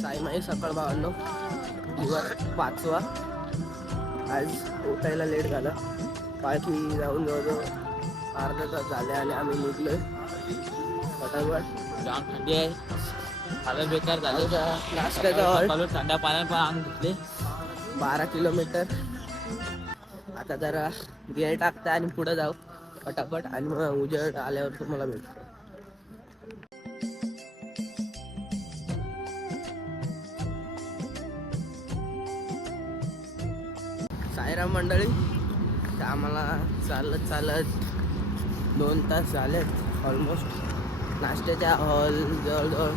साईमाई सकाळ भावांनो दिवस पाचवा आज उठायला लेट झालं. पालखी जाऊन जवळजवळ अर्धा तास झाले आणि आम्ही निघलोय. फटाफट. जाम थंडी आहे. हालत बेकार झाले. नाश्त्याचा थंड्या पाण्यात पण अंग धुतले बारा किलोमीटर. आता जरा गिअर टाकता आणि पुढे जाऊ. पटापट आणि मग उजेड आल्यावर तुम्हाला भेटतो. सायराम मंडळी. तर आम्हाला चालत चालत दोन तास झालेत ऑलमोस्ट नाश्त्याच्या हॉल जवळजवळ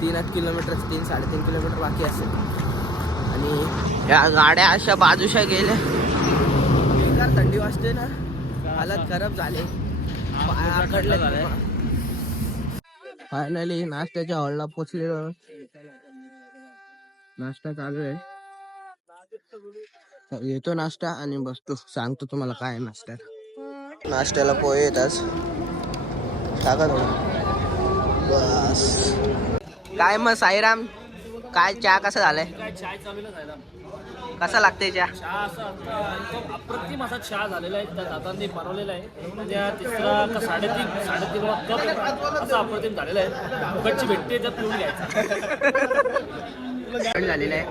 तीन आठ किलोमीटर तीन साडेतीन किलोमीटर बाकी असेल. आणि या गाड्या अशा बाजूशा गेल्या. बेकार थंडी वाजते ना. हालत खराब झाले. फायनली नाश्त्याच्या हॉलला पोचलेलो. नाश्ता चालू आहे. येतो नाश्ता आणि बसतो. सांगतो तुम्हाला काय नाश्त्यात. नाश्त्याला पोहे येतात. टाका थोडं. बस. काय मग साईराम? काय चहा कसा झालाय? कसा लागते चहा? अप्रतिम असा चहा झालेला आहे. त्या दादांनी बनवलेला आहे. त्या तिसरा का साडेतीन साडेतीन कप असा अप्रतिम झालेला आहे. फुकटची भेटते त्यात पिऊन घ्यायचा. झालेलं आहे.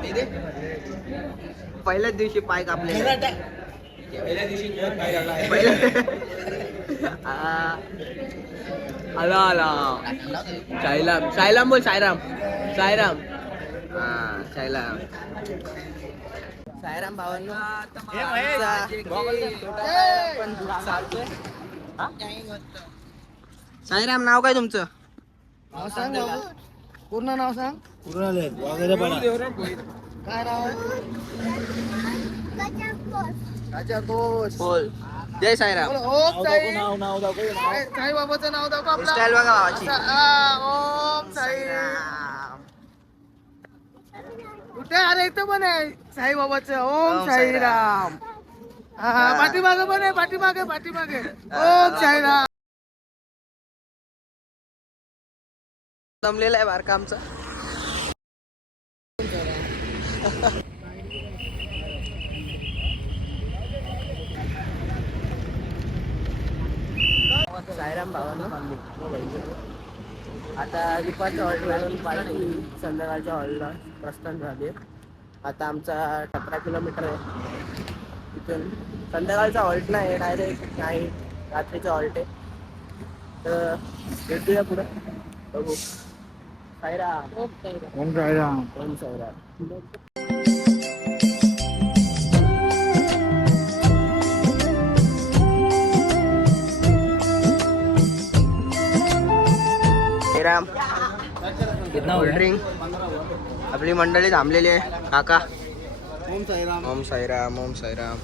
पहिल्याच दिवशी पाय कापले. आला आला. साईराम साईराम बोल साईराम साईराम हा साईराम साईराम भावांनो. हा? साईराम नाव काय तुमचं? नाव सांग पूर्ण नाव सांग. काय नाव? घोष बोल. जय साईराम. ओम साई. नाव नाव दाखव साई- साईबाबाचं नाव दाखव आपलं. स्टाईल बघा आ, ओम साई. कुठे अरे इथं पण आहे साईबाबाचं. ओम ओम साईराम. हा, पाठीमागे पण आहे पाठीमागे पाठीमागे. ओम साईराम. जमलेला आहे बारका आमचा सायराम भावानं आता दुपारच्या हॉलवरून पार्टी संध्याकाळच्या हॉलला प्रस्थान झाले. आता आमचा सतरा किलोमीटर आहे. तिथून संध्याकाळचा हॉल्ट नाही डायरेक्ट नाही रात्रीचा हॉल्ट आहे. तर भेटूया पुढं. बघू. साईराम ओम साईराम ओम साईराम साईराम कोल्ड ड्रिंक आपली मंडळी थांबलेली आहे. काका. ओम साईराम. ओम साईराम ओम साईराम.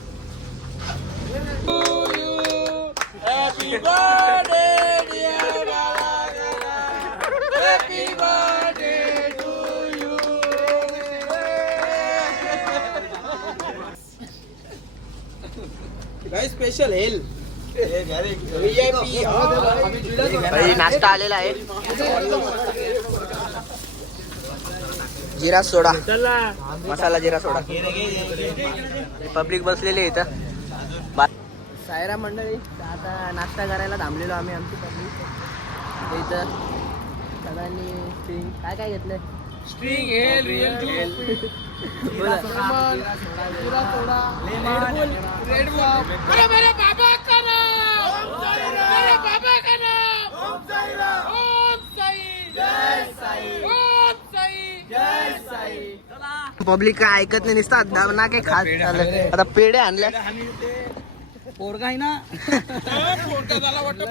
स्पेशल हेल नाश्ता आलेला आहे. जिरा सोडा. मसाला जिरा सोडा. पब्लिक बसलेली आहे इथं. बा- सायरा मंडळी आता नाश्ता करायला थांबलेलो आम्ही आमची पब्लिक इथं सगळ्यांनी स्ट्रिंग काय काय घेतलंय? स्ट्रिंग हेल रिअल बोला. पुरा सोडा रेड बुल अरे मेरे बाबा का नाम। मेरे बाबा का नाम। ओम साईराम। ओम साई। जय साई। ओम साई। जय साई। पब्लिक काय ऐकत नाही नुसतं दाब ना काय खात चाललंय. आता पेढे आणल्या पोरगा आहे ना. झाला वाटतं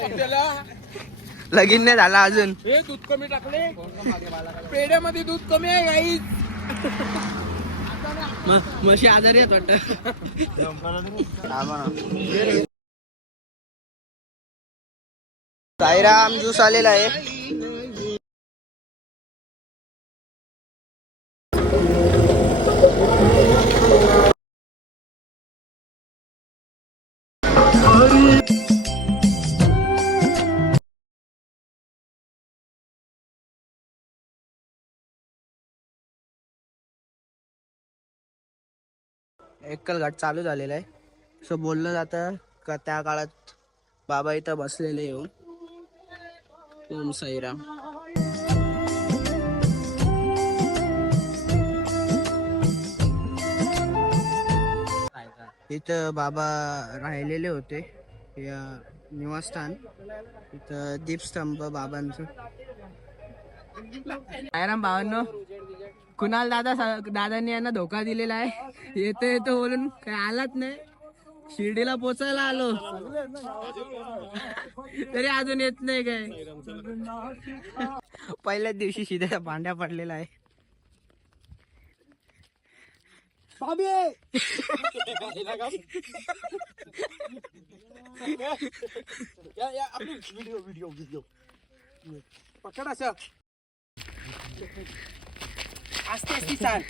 लगीन नाही झाला अजून. हे दूध कमी टाकले. पेढ्यामध्ये दूध कमी आहे गाईच म- म्हशी आजारी आहेत वाटत. साईराम ज्यूस आलेला आहे. एकलघाट चालू झालेला आहे. सो बोललं जातं का त्या काळात बाबा इथं बसलेले येऊन. ओम साईराम. इथं बाबा राहिलेले होते. या निवासस्थान. इथं दीपस्तंभ बाबांचं. साईराम बाबांनो कुणाल दादा सा- दादांनी यांना धोका दिलेला आहे. येतो येतो बोलून काय आलाच नाही. शिर्डीला पोचायला आलो. तरी अजून येत नाही काय. पहिल्याच दिवशी शिद्याचा भांड्या पडलेला आहे. पकड असं. असते असते चाल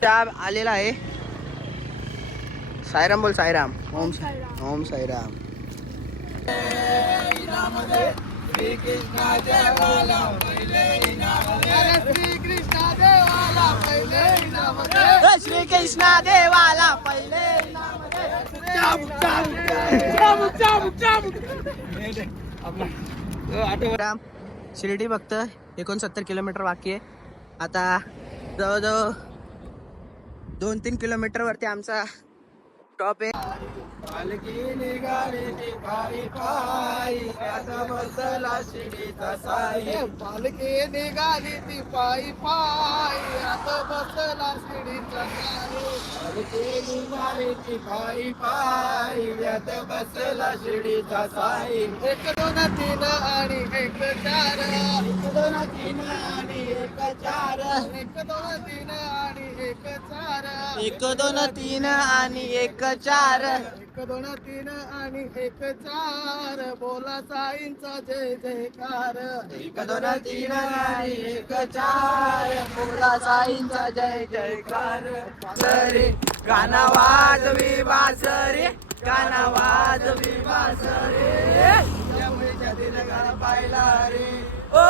त्या आलेला आहे साईराम बोल साईराम ओम ओम साईराम श्री कृष्णा देवाला पहिले श्री कृष्णा देवाला पहिले शिर्डी फक्त एकोणसत्तर किलोमीटर बाकी आहे. आता जवळजवळ दोन तीन किलोमीटर वरती आमचा टॉप आहे पालखी निघाली ती पायी पायी आता बसला शिडीचा एक दोन तीन आणि एक चार. एक दोन तीन आणि एक चार. एक दोन तीन आणि एक चार. एक दोन तीन आणि एक चार. एक दोन तीन आणि एक चार. बोला साईंचा जय जयकार. एक दोन तीन आणि एक चार. बोला साईंचा जय जयकार. सरी गाना वाजवी बासरी गाना वाजवी बासरी पाहिला रे. ओ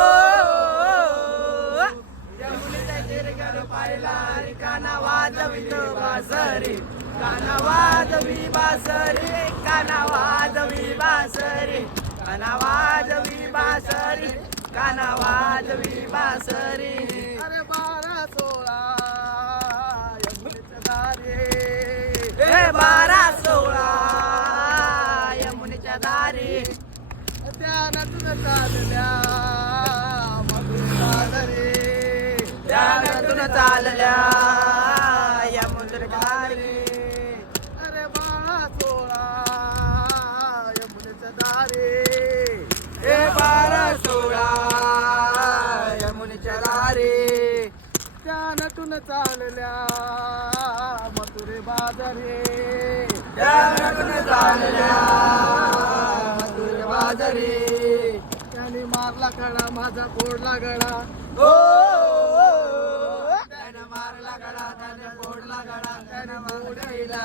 यमुनेच्या तीरगाला पाहिला रे गाना वाजवी बासरी. काना वाजवी बासरी काना वाजवी बासरी. काना वाजवी बासरी काना वाजवी बासरी. अरे बारा सोळा यमुनेच्या दारे. हे बारा सोळा यमुनेच्या दारी. ध्यानातून चालल्या. ध्यानातून चालल्या. या दारी अरे बाळा सोळा. यमुनेच्या दारी हे बारा सोळा. यमुनेच्या दारी त्यानटून चालल्या मथुरे बाजारे. त्यानटून चालल्या मधुर बाजारी. त्याने मारला खडा माझा कोडला गळा. ओ. मारला गडा त्यानं फोडला गडा त्यानं मोडीला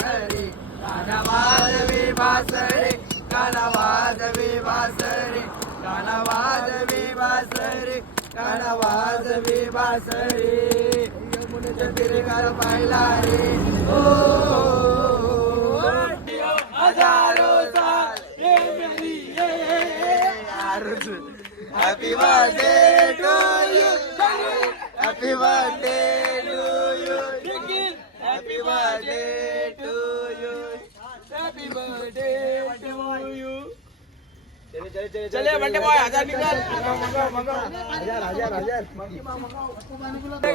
घरी काना वाजवी बासरी काना वाजवी बासरी काना वाजवी बासरी काना वाजवी बासरी. यमुनेच्या तिरगार पाहिला रे ओ हजारो साल ये मेरी ये आरज़ू Happy birthday to you. Happy birthday. Birthday to you. Happy birthday to you. बंटे बॉय हजार निकाल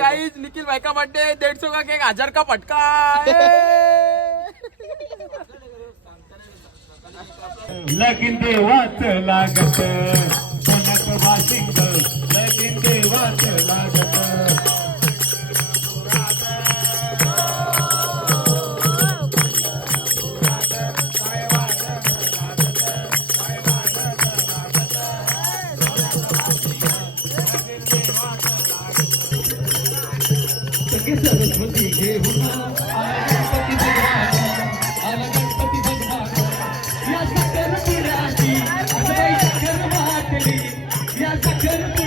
गाइस निखिल भाई का बर्थडे डेढ़ सौ का केक हजार का पटका लगीन देवाच लागत सोन्यात वाशिंग लगीन देवाच लागत Gel takım.